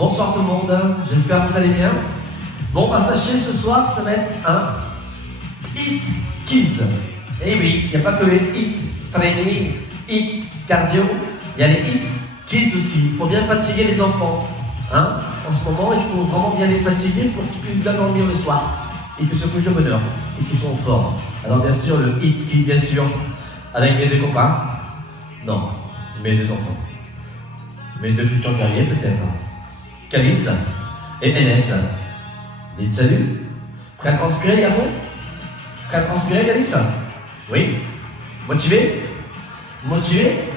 Bonsoir tout le monde, j'espère que vous allez bien. Bon, bah sachez, ce soir, ça va être un HIIT Kids. Et oui, il n'y a pas que les HIIT training, HIIT cardio, il y a les HIIT Kids aussi. Il faut bien fatiguer les enfants. Hein? En ce moment, il faut vraiment bien les fatiguer pour qu'ils puissent bien dormir le soir et qu'ils se couchent de bonne heure et qu'ils soient en forme. Alors bien sûr, le HIIT Kids, bien sûr, avec mes deux copains. Non, mes deux enfants. Mes deux futurs guerriers peut-être. Calice et NS. Dites salut. Prêt à transpirer les garçons? Prêt à transpirer Calice? Oui. Motivé? Motivé?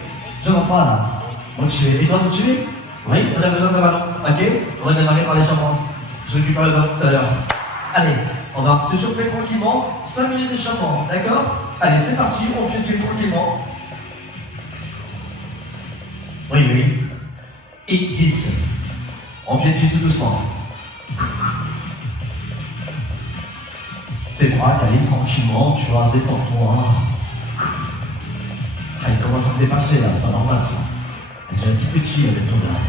J'en ai pas là. Motivé. Et toi motivé? Oui, on a besoin d'un ballon. Ok? On va démarrer par les l'échappement. Je récupère le ballon tout à l'heure. Allez, on va s'échauffer tranquillement. 5 minutes d'échappement, d'accord? Allez, c'est parti, on piétine tranquillement. Oui, oui. HIIT Kids. On piétine tout doucement. Tes bras, Calice, tranquillement, tu vas détendre-toi. Ah, il commence à me dépasser là, c'est pas normal ça. J'ai un petit avec ton bras.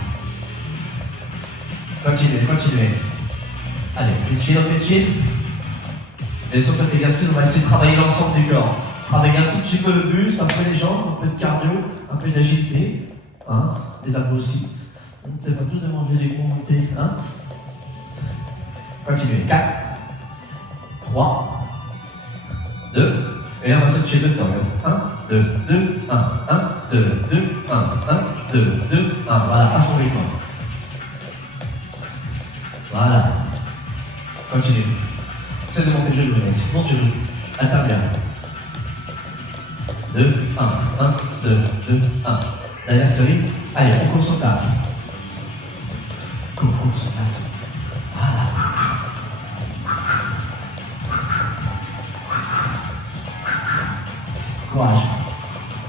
Continuez, continuez. Allez, piétine, on piétine. Et sur cet exercice, on va essayer de travailler l'ensemble du corps. Travailler un tout petit peu le buste, un peu les jambes, un peu de cardio, un peu d'agilité. Hein, les abdos aussi. C'est pas tout de manger des gros montés. Hein. Continuez. 4, 3, 2, et là on va se toucher deux temps. 1, 2, 2, 1, 1, 2, 2, 1, 1, 2, 2, 1. Voilà, à son rythme. Voilà. Continue. Essaye de monter le genou, mais monte le genou. Alterne bien. 2, 1, 1, 2, 2, 1. Dernière série. Allez, on court sur place. Cours sur place. Voilà. Courage.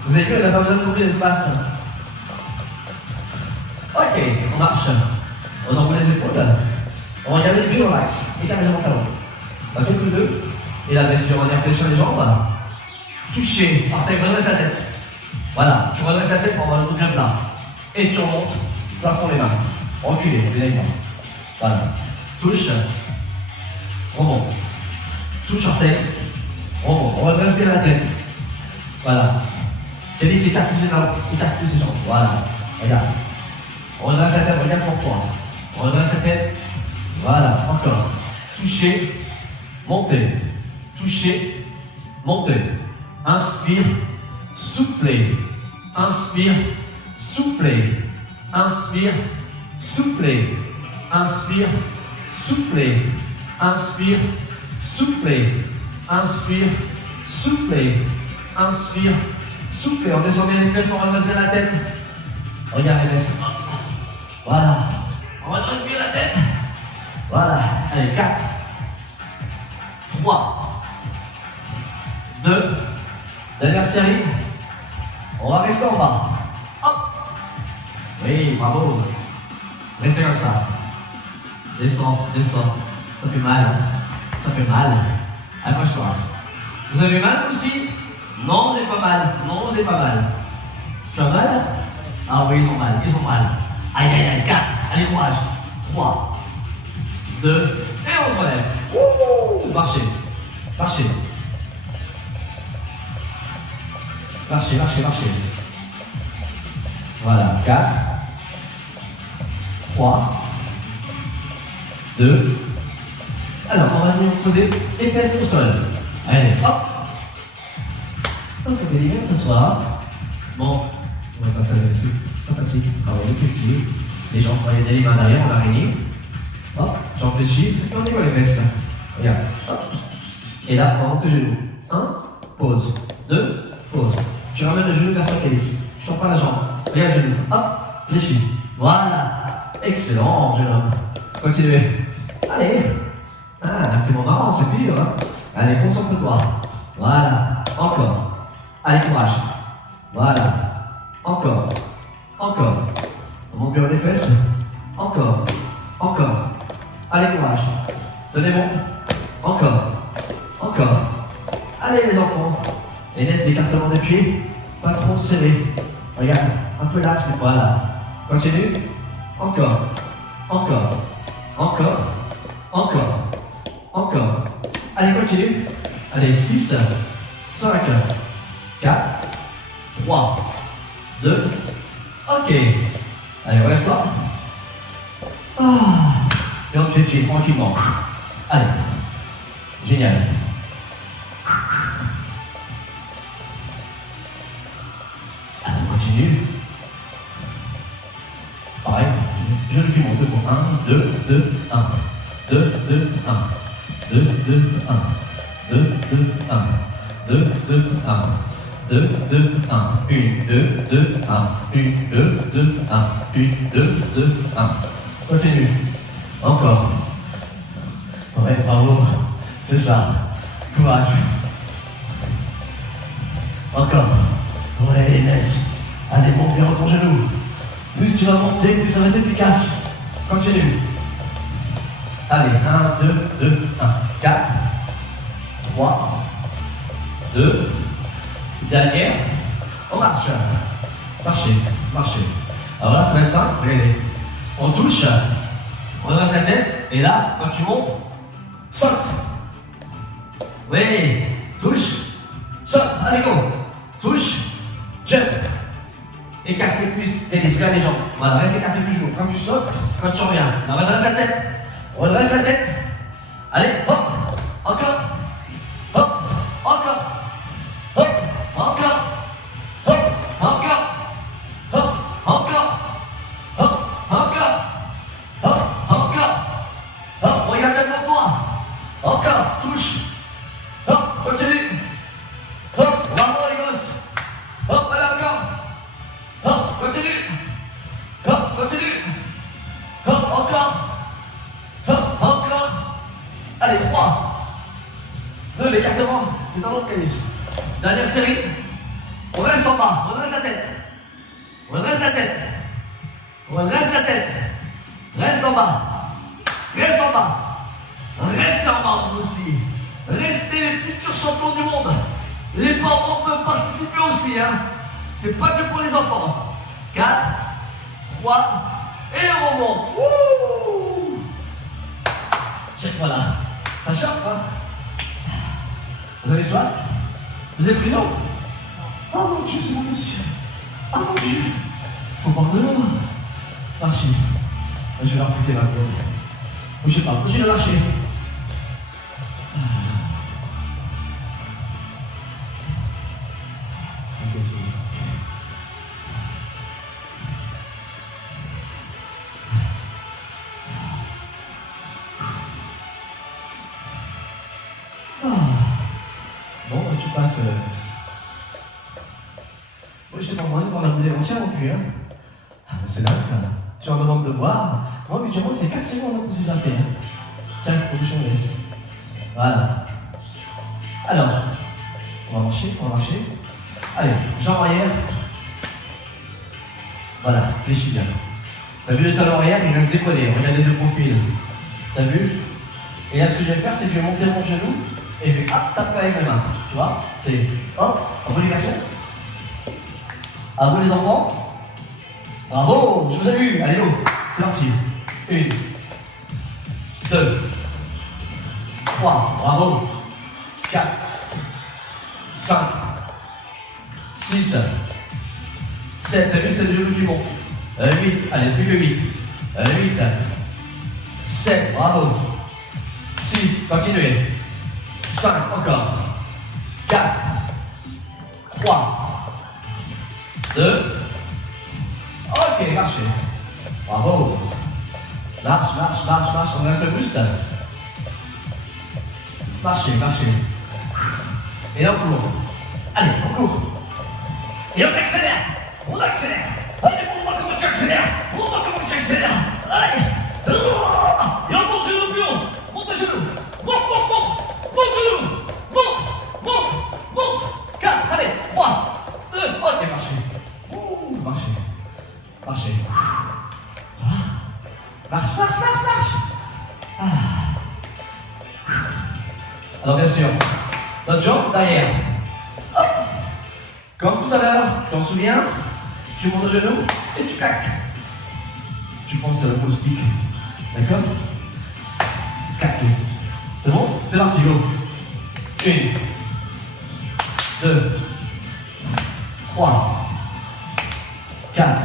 Vous avez vu, on n'a pas besoin de couvrir l'espace. Ok, on marche. On envoie les épaules. On regarde les pieds dans l'axe. Écartez le pantalon. On fait tous deux. Et là, bien sûr, on y réfléchir les jambes. Toucher. Parfait, redresse la tête. Voilà, tu redresses la tête pour avoir le dos bien plat. Et tu remontes, plafond les mains. Reculez, évidemment. Voilà. Touche. Remonte. Touche orteil. Remonte. On redresse bien la tête. Voilà. Calice, écarte tous ses jambes. Voilà. Regarde. On redresse la tête, regarde pour toi. On redresse la tête. Voilà. Encore. Toucher. Montez. Toucher. Montez. Inspire. Soufflez. Inspire. Soufflez. Inspire. Soufflez. Inspire. Soufflez. Inspire. Soufflez. Inspire. Soufflez. Inspire. Soufflez. On descend bien les fesses, on redresse bien la tête. Regarde les fesses. Voilà. On redresse bien la tête. Voilà. Allez, 4, 3, 2, dernière série. On va rester en bas. Hop. Oui, bravo. Restez comme ça. Descends, descends. Ça fait mal. Ça fait mal. Accroche-toi. Vous avez mal aussi? Non, vous avez pas mal. Non, vous avez pas mal. Tu as mal? Ah oui, ils ont mal. Ils ont mal. Aïe, aïe, aïe. 4. Allez, courage. 3, 2, et on se relève. Ouh, marchez. Marchez. Marchez, marchez, marchez. Voilà, 4, 3, 2. Alors, on va venir poser les fesses au sol. Allez, hop. Oh, ça fait bien s'asseoir. Bon, on va passer à l'exercice sympathique. Travailler les fessiers. Les jambes, on va les mains derrière, en araignée. Hop, j'en fléchis. Et puis on y va les fesses. Regarde, hop. Et là, on monte le genou. 1, pause. 2, pause. Tu ramènes le genou vers toi, Calice. Tu sors pas la jambe. Regarde le genou. Hop, fléchis. Voilà. Excellent, jeune homme. Continuez. Allez. Ah, c'est bon marrant, c'est pire. Hein. Allez, concentre-toi. Voilà. Encore. Allez, courage. Voilà. Encore. Encore. On monte bien les fesses. Encore. Encore. Allez, courage. Tenez bon. Encore. Encore. Allez, les enfants. Et laisse l'écartement des pieds. Pas trop serré. Regarde. Un peu large. Voilà. Continue. Encore. Encore. Encore. Encore. Encore. Allez, continue. Allez, 6, 5, 4, 3, 2. Ok. Allez, relève-toi. Ah. Et on piétine tranquillement. Allez. Génial. Allez, on continue. Pareil. Je le piment deux fois. 1, 2, 2, 1. 2, 2, 1. 2, 2, 1. 2, 2, 1. 2, 2, 1. 2, 2, 1. 1, 2, 2, 1. 1, 2, 2, 1. 1, 2, 2, 1. Continue. Encore. Ouais, bravo. C'est ça. Courage. Encore. Ouais, Inès. Allez, monte bien ton genou. Plus tu vas monter, plus ça va être efficace. Continue. Allez, 1, 2, 2, 1. 4, 3, 2. Dernière. On marche. Marchez, marchez. Alors là, ça va être simple. Regardez. On touche. On redresse la tête. Et là, quand tu montes, saute. Oui. Touche. Saute. Allez, go. Touche. Jump. Écarte les cuisses et les yeux, les jambes. Voilà, reste écarté toujours. Quand tu sautes, quand tu reviens. On redresse la tête. On redresse la tête. Allez, hop. Encore. Hop. Encore. Hop. Encore. Hop. Encore. Hop. Encore. Hop. Encore. Hop. Encore. Hop. Regarde devant toi. Encore. Touche. Hop. Continue. Hop. Bravo les gosses. Hop. Allez encore. Hop. Continue. Hop. Continue. Hop. Encore. Hop. Encore. Allez, 3. 2. L'écartement. Et dans l'autre calice. Dernière série. On reste en bas. On redresse la tête. On redresse la tête. On redresse la tête. Reste en bas. Reste en bas. Restez en bas vous aussi. Restez les futurs champions du monde. Les parents peuvent participer aussi. Hein. C'est pas que pour les enfants. 4, 3, et on remonte. Ouh. Voilà. Ça choque, hein. Vous avez soif? Vous avez pris l'eau? Oh mon Dieu, c'est mon monsieur. Oh mon Dieu. Faut boire de l'eau. Marchez. Je vais leur foutre ma gueule. Bougez pas, bougez de marcher. Bon, tu passes. Moi, je t'ai pas demandé de voir la bouteille entière non plus. Hein. Ah, mais c'est dingue ça. Tu en demandes de boire. Moi, habituellement, c'est 4 secondes pour s'hydrater. Hein. Tiens, production laisse. Voilà. Alors, on va marcher, on va marcher. Allez, jambes arrière. Voilà, fléchis bien. T'as vu le talon arrière, il reste décollé. Regardez de profil. T'as vu? Et là, ce que je vais faire, c'est que je vais monter mon genou. Et puis, hop, tape avec mes mains. Tu vois? C'est hop, à vous les garçons. À vous les enfants. Bravo, je vous ai vu. Allez, go. C'est parti. 1, 2, 3, bravo. 4, 5, 6, 7. T'as vu, c'est le genou qui monte. 8, allez, plus que 8. 8, 7, bravo. 6, continuez. 5, encore. 4, 3, 2. Ok, marchez. Bravo. Marche, marche, marche, marche. On reste le boost. Marchez, marchez. Et on court. Allez, on court. Et on accélère. On accélère. Allez, montre-moi comment tu accélères. Montre-moi comment tu accélères. Allez. Et on monte genou plus haut. Monte le genou. Monte, monte, monte. Monte genou. Monte, monte, monte. 4, allez. 3, 2, ok, marchez. Ouh, marchez. Marchez. Ça va? Marche, marche, marche, marche. Ah. Alors bien sûr, notre jambe derrière. Hop. Comme tout à l'heure, tu t'en souviens? Tu montes le genou et tu claques. Tu penses à le moustique. D'accord? 4. C'est bon? C'est parti, go. 1, 2, 3, 4,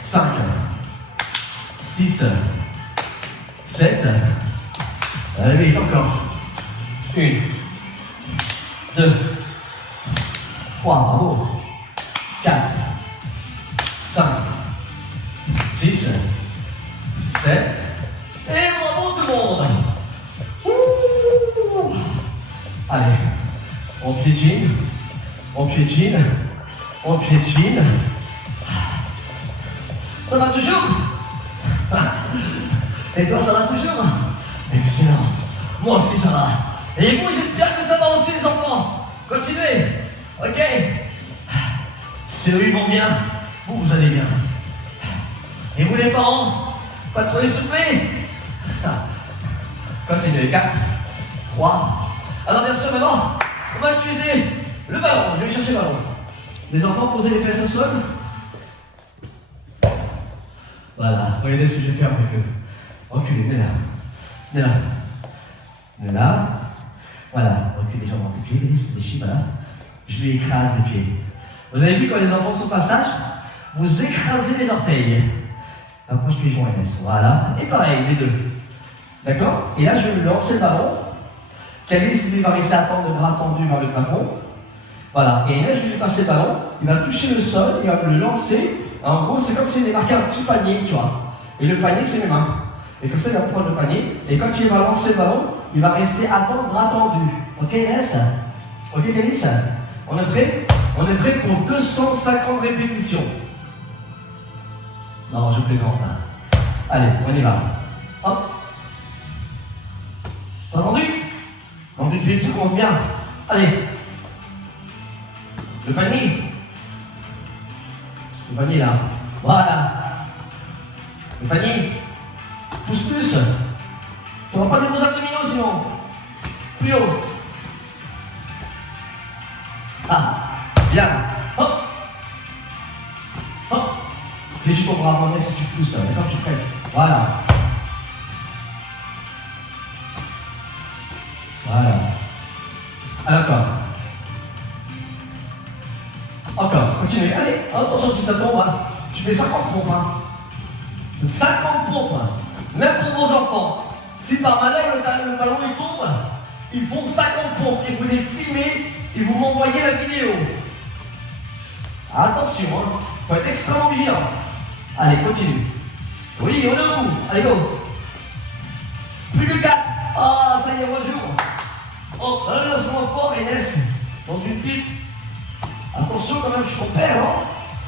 5, 6, 7. Allez, encore. 1, 2, 3, bravo. 4, 5, 6, 7. Et bravo tout le monde. Ouh. Allez, on piétine, on piétine, on piétine. Ça va toujours? Et toi, ça va toujours? Excellent. Moi aussi, ça va. Et vous, j'espère que ça va aussi, les enfants. Continuez. Ok? Si eux, ils vont bien, vous allez bien. Et vous, les parents, pas trop essoufflés? Continuez. 4, 3. Alors, bien sûr, maintenant, on va utiliser le ballon. Je vais chercher le ballon. Les enfants, posez les fesses au sol. Voilà, regardez ce que je vais faire avec eux. Reculez, venez là. Venez là. Venez là. Voilà, reculez les jambes entre les pieds, les chiens, voilà. Je lui écrase les pieds. Vous avez vu quand les enfants sont passage, vous écrasez les orteils. Approche les joints, voilà. Et pareil, les deux. D'accord? Et là, je vais lui lancer le ballon. Calice, lui, va rester à attendre le bras tendu vers le plafond. Voilà. Et là, je vais lui passer le ballon. Il va toucher le sol, il va me le lancer. En gros, c'est comme s'il avait marqué un petit panier, tu vois. Et le panier, c'est mes mains. Et comme ça, il va prendre le panier. Et quand il va lancer le ballon, il va rester à attendre, bras tendu. Ok, Inès? Ok, Calice? On est prêt? On est prêt pour 250 répétitions. Non, je plaisante. Allez, on y va. Hop. Entendu? Entendu, tu commences bien. Allez. Le panier. Le panier là. Voilà. Le panier. Pousse plus. Tu n'auras pas des beaux abdominaux sinon. Plus haut. Ah. Bien. Hop. Hop. Fléchis ton bras avant si tu pousses. D'accord, tu presses. Voilà. Voilà. Encore. Encore. Continue. Allez. Attention si ça tombe. Hein. Tu fais 50 pompes. Hein. 50 pompes. Hein. Même pour vos enfants. Si par malheur le ballon il tombe, ils font 50 pompes et vous les filmez et vous m'envoyez la vidéo. Attention, hein. Faut être extrêmement vigilant. Allez, continue. Oui, on est où? Allez, go. Plus que 4. Ah, ça y est, bonjour. Oh, laisse-moi fort, Inès. Dans une pipe. Attention, quand même, je suis ton père, hein.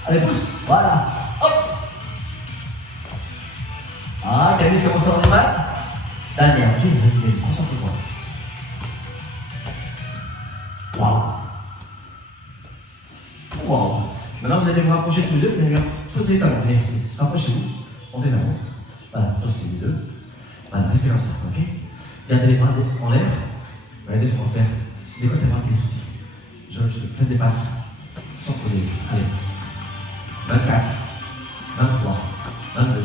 Allez, pousse. Voilà. Hop. Ah, Camille, comment ça va mal? Daniel, ok, vas-y, concentre-toi. Waouh. Waouh. Maintenant, vous allez vous rapprocher tous les deux, vous allez poser les talons. Allez, rapprochez-vous. Montez la main. Voilà, posez les deux. Voilà, restez comme ça, ok? Gardez les bras en l'air. Regardez ce qu'on va faire. Dès qu'on t'as des soucis. Faites des passes. Sans poser. Allez. 24, 23, 22,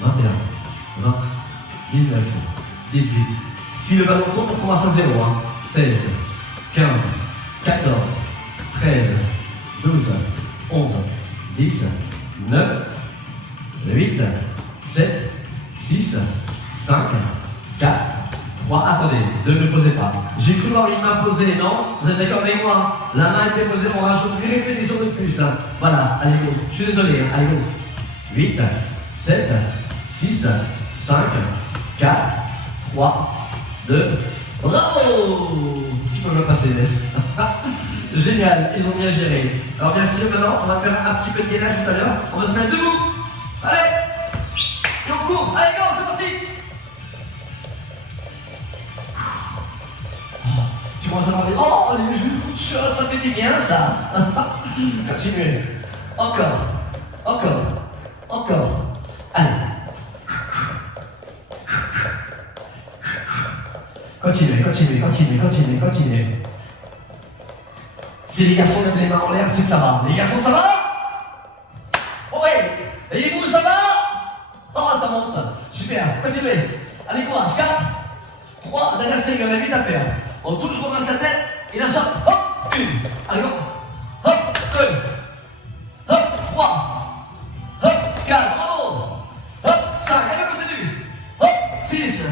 21, 20, 19, 18. Si le ballon tombe, on commence à 0. Hein. 16, 15, 14, 13, 12, 11, 10, 9, 8, 7, 6, 5, 4, 3. Attendez, ne posez pas. J'ai cru voir une main posée, non? Vous êtes d'accord avec moi? La main était posée, on rajoute une répétition de plus. Hein. Voilà, allez go. Je suis désolé, hein. Allez go. 8, 7, 6, 5, 4, 3, 2. Bravo! Tu peux me passer, Inès. Génial, ils ont bien géré. Alors bien sûr, maintenant, on va faire un petit peu de gainage tout à l'heure. On va se mettre debout. Allez! Et on court. Allez, go, c'est parti! Tu commences à parler. Oh, les joues chaudes, ça fait du bien, ça. Continuez. Encore. Encore. Encore. Allez. Continuez, continuez, continuez, continuez, continuez. Si les garçons lèvent les mains en l'air, c'est que ça va. Les garçons, ça va? Oh ouais. Et les bouts, ça va? Oh, ça monte. continuez. Allez, courage. 4, 3, dernière série, on a vite à faire. On touche, on ramasse la tête, et la sort. Hop, 1. Allez, go. Hop, 2. Hop, 3. Hop, 4, bravo. Hop, 5, allez, continue. Hop, 6.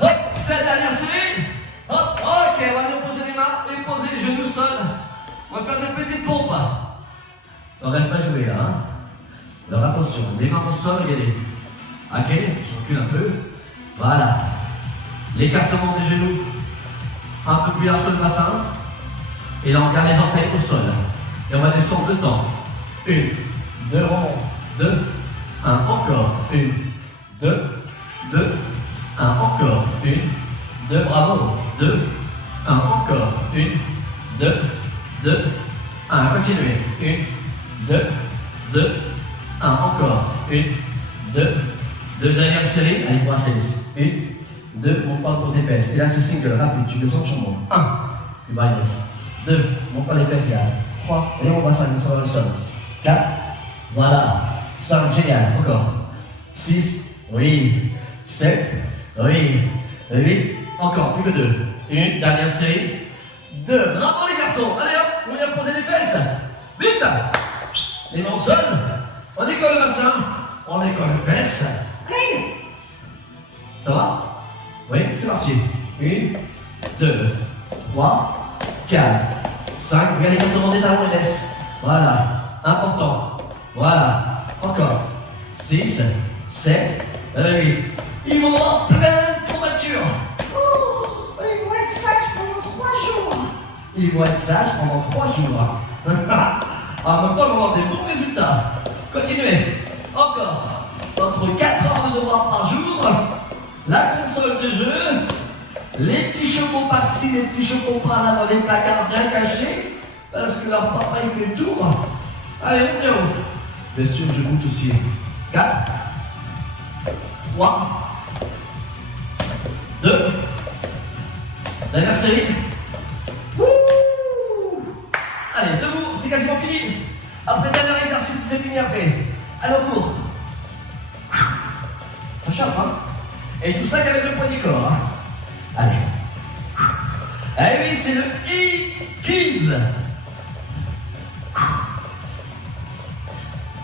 Hop, 7, dernière série. Hop, ok, on va nous poser les mains et poser les genoux seuls. On va faire des petites pompes. On reste pas joué là, hein. Alors attention, les mains au sol, regardez. Ok, je recule un peu. Voilà. L'écartement des genoux un peu plus large que le bassin. Et là, on garde les orteils au sol. Et on va descendre de temps. 1, 2 ronds, 2, 1, encore. 1, 2, 2, 1, encore. 1, 2, bravo. 2, 1, encore. 1, 2, 2, 1, continuez. 1, 2, 2, 1, encore. 1, 2, 2, dernière série. Allez, courage, Alice. 1, 2, monte pas trop tes fesses. Et là, c'est single, rapide, tu descends, tu montes. 1, tu bailles. 2, monte pas les fesses, là. 3, et on va ça, sur le sol. 4, voilà. 5, génial, encore. 6, oui. 7, oui. 8, encore, plus que 2. Une dernière série. 2, bravo les garçons. Allez hop, vous venez poser les fesses. Vite. Les mains au sol. On décolle le bassin. On décolle les fesses. Allez. Ça va? Oui, c'est parti. 1, 2, 3, 4, 5. Regardez comme demandez talons et laisse. Voilà. Important. Voilà. Encore. 6, 7, 8. Ils vont avoir plein de courbatures. Oh, ils vont être sages pendant 3 jours. Ils vont être sages pendant 3 jours. En même temps, on va avoir des bons résultats. Continuez. Encore. Entre 4 heures de devoir par jour, la console de jeu, les petits chocos par-ci, les petits chocos par-là dans les placards bien cachés, parce que leur papa il fait le tour. Allez, on est haut. Bien sûr, je goûte aussi. 4, 3, 2, dernière série. Wouh! Allez, debout, c'est quasiment fini. Après dernier exercice, c'est fini après. Allez, au cours. Ça chauffe, hein? Et tout ça qu'avec le poids du corps, hein? Allez. Eh oui, c'est le E-Kids.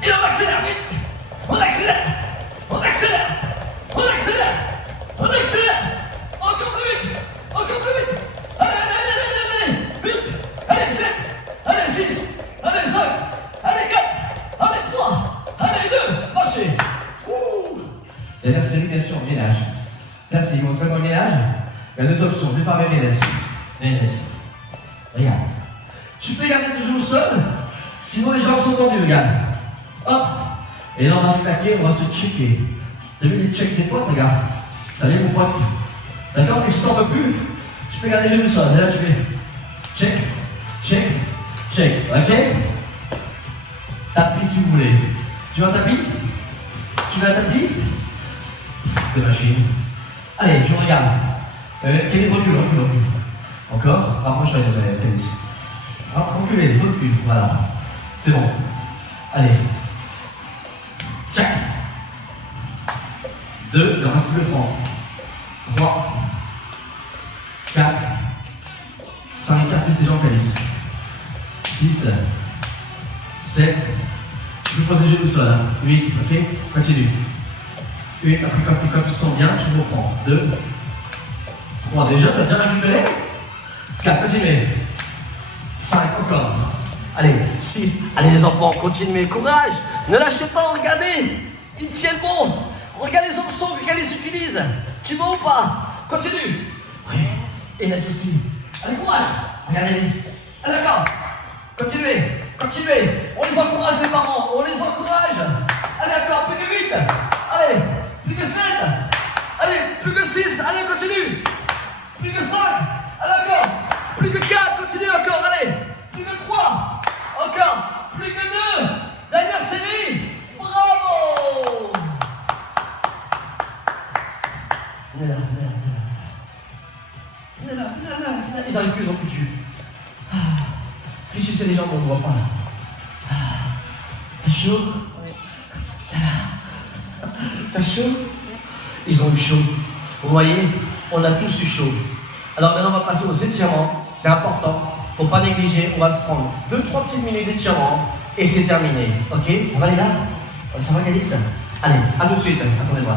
Et on accélère, vite. On accélère. On accélère. On accélère. On accélère. Encore plus vite. Encore plus vite. Allez, allez, allez, allez, allez. 8. Allez, 7. Allez, 6. Allez, 5. Allez, 4. Allez, 3. Allez, 2. Marchez. Et là, c'est bien sûr ménage. Là, c'est ils vont se mettre dans le ménage. Il y a deux options. Je vais faire mes ménages. Regarde. Tu peux garder toujours le sol. Sinon, les jambes sont tendues, regarde. Hop. Et là, on va se claquer, on va se checker. T'as vu les checks des potes, regarde. Ça lève aux potes. D'accord? Mais si t'en peux plus, tu peux garder le sol. Et là, tu fais check, check, check. Ok? Tapis si vous voulez. Tu veux un tapis? Tu veux un tapis? De machine. Allez, je regarde. Quel est le recul? Encore? Rapproche-toi les ici. Reculez, recule. Voilà. C'est bon. Allez. Check. 2, il en reste plus de 3. 3. 4. 5, 4 plus des jambes calices. 6. 7. Tu peux poser les genoux au sol. 8, ok? Continue. 1, après quand tu te sens bien, tu reprends. 2. 3, déjà, t'as déjà récupéré? 4, continuez. 5, encore. Allez, 6. Allez les enfants, continuez. Courage. Ne lâchez pas, regardez. Ils tiennent bon. Regardez les options que Calice utilise. Tu vas ou pas? Continue. Oui. Et laisse aussi. Allez, courage. Regardez. Allez, d'accord. Continuez. Continuez. On les encourage, les parents. On les encourage. Allez, d'accord. Plus que 8. Allez. Plus que 7. Allez, plus que 6. Allez, continue. Plus que 5. Allez, encore. Plus que 4. Continue encore. Allez. Plus que 3. Encore. Plus que 2. Dernière série. Bravo. Ils arrivent plus en plus dessus. Fléchissez les jambes, on ne voit pas. T'as chaud? Oui. T'as chaud? ils ont eu chaud. Vous voyez, on a tous eu chaud. Alors maintenant, on va passer aux étirements. C'est important. Faut pas négliger. On va se prendre 2-3 petites minutes d'étirement et c'est terminé. Ok? Ça va les gars? Ça va Calice? Allez, à tout de suite. Attendez-moi.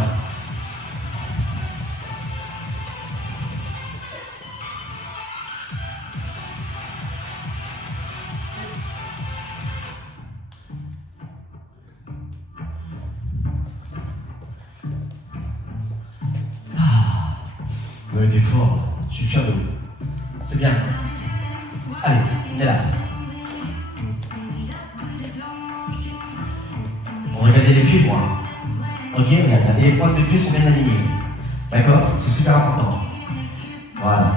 Vous avez été fort, je suis fier de vous. C'est bien. Allez, on est là. Regardez les pieds, moi. Ok, regardez, les pointes des pieds sont bien alignées. D'accord? C'est super important. Voilà.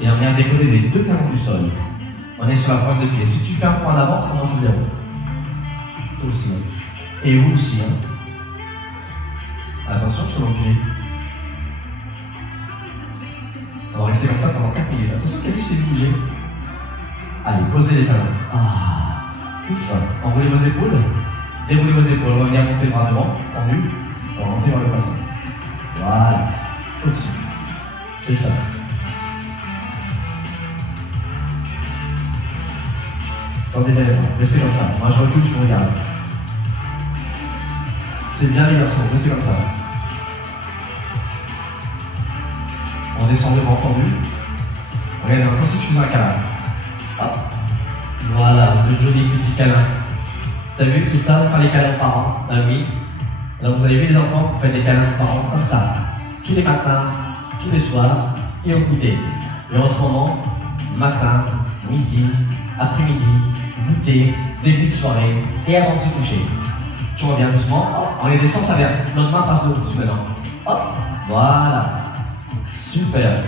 Et on vient décoller les deux talons du sol. On est sur la pointe de pied. Si tu fais un point en avant, tu commences à 0. Toi aussi. Et vous aussi. Attention sur l'objet. On va rester comme ça pendant 4 minutes. Attention, Camille, je t'ai bougé. Allez, posez les talons. Ouf. Enroulez vos épaules. Déroulez vos épaules. On va venir monter le bras devant, en nu. On va monter vers le plafond. Voilà. Au-dessus. C'est ça. Tendez les lèvres. Restez comme ça. Moi, je recule, je vous regarde. C'est bien les garçons. Restez comme ça. On descend devant tendu. Regardez, comme si tu faisais un câlin. Hop. Voilà, le joli petit câlin. T'as vu que c'est ça, faire les câlins aux parents? Oui. Alors vous avez vu les enfants, vous faites des câlins aux parents comme ça. Tous les matins, tous les soirs, et au goûter. Et en ce moment, matin, midi, après-midi, goûter, début de soirée, et avant de se coucher. Tu reviens doucement, hop, on les descend, ça verse. Notre main passe au-dessus maintenant. Hop, voilà. Super.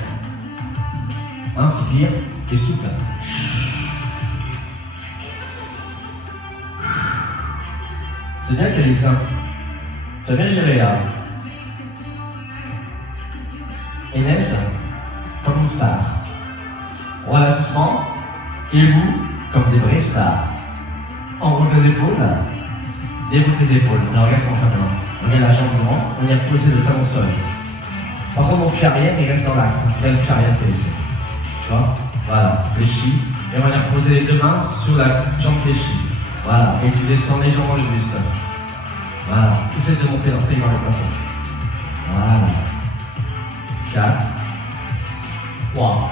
Inspire et souffle. C'est bien qu'elle est simple. Tu as bien géré là. Inès, comme une star. Voilà doucement. Et vous, comme des vraies stars. Enroule les épaules. Déroule tes épaules. Alors regarde ce qu'on fait maintenant. On met la jambe devant, on y a posé le talon au sol. Par contre, mon pied arrière, il reste dans l'axe. Là, le pied arrière, t'es laissé. Tu vois? Voilà, fléchi. Et on vient poser les deux mains sur la jambe fléchie. Voilà, et tu descends légèrement le buste. Voilà, essaie de monter l'entrée vers le plafond. Voilà. 4, 3,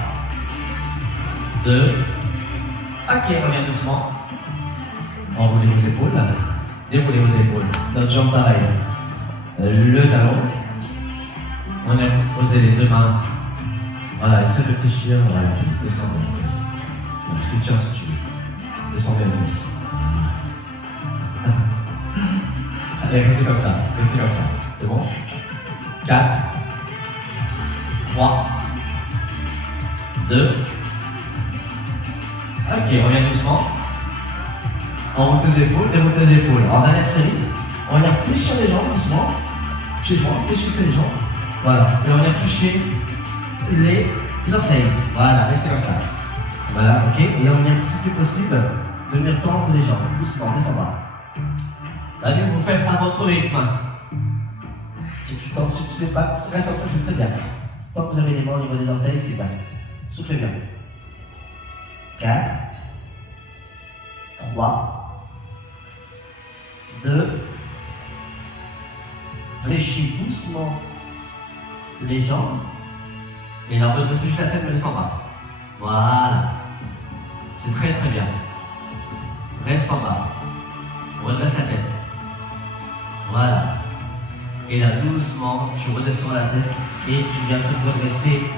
2. Ok, reviens doucement. Enroulez vos épaules. Déroulez vos épaules. Notre jambe pareil. Le talon. On a posé les deux mains. Voilà, essaie de fléchir. Voilà, descendez les fesses. Je te tiens si tu veux. Descendez les fesses. Allez, restez comme ça. Restez comme ça. C'est bon? 4, 3, 2. Ok, reviens doucement. Enroule tes épaules, déroule tes épaules. En dernière série, on vient fléchir les jambes doucement. Fléchissez les jambes. Voilà, et on vient toucher les orteils. Voilà, restez comme ça. Voilà, ok. Et on vient, si c'est possible, de venir tendre les jambes. Doucement, descends. Là, vous faites à votre rythme. Si tu tends, si tu sais pas, reste comme ça, c'est très bien. Tant que vous avez les mains au niveau des orteils, c'est bien. Soufflez bien. 4, 3, 2. Fléchis doucement les jambes. Et là, on redresse juste la tête, mais laisse en bas. Voilà. C'est très très bien. Reste en bas. On redresse la tête. Voilà. Et là, doucement, tu redescends la tête et tu viens te redresser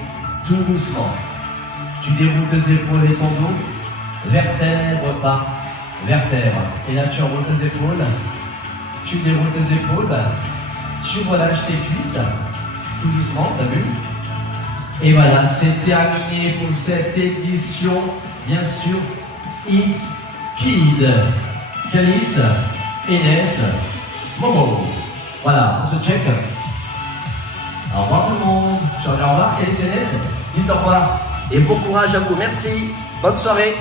tout doucement. Tu déroules tes épaules et ton dos. Vertèbre par vertèbre. Et là, tu enroules tes épaules. Tu déroules tes épaules. Tu relâches tes cuisses. Tout doucement, t'as vu? Et voilà, c'est terminé pour cette édition. Bien sûr, It's Kid. Calice, Inès, Momo. Voilà, on se check. Au revoir tout le monde. Je dis au revoir, Calice, Inès. Dites au revoir. Et bon courage à vous. Merci. Bonne soirée.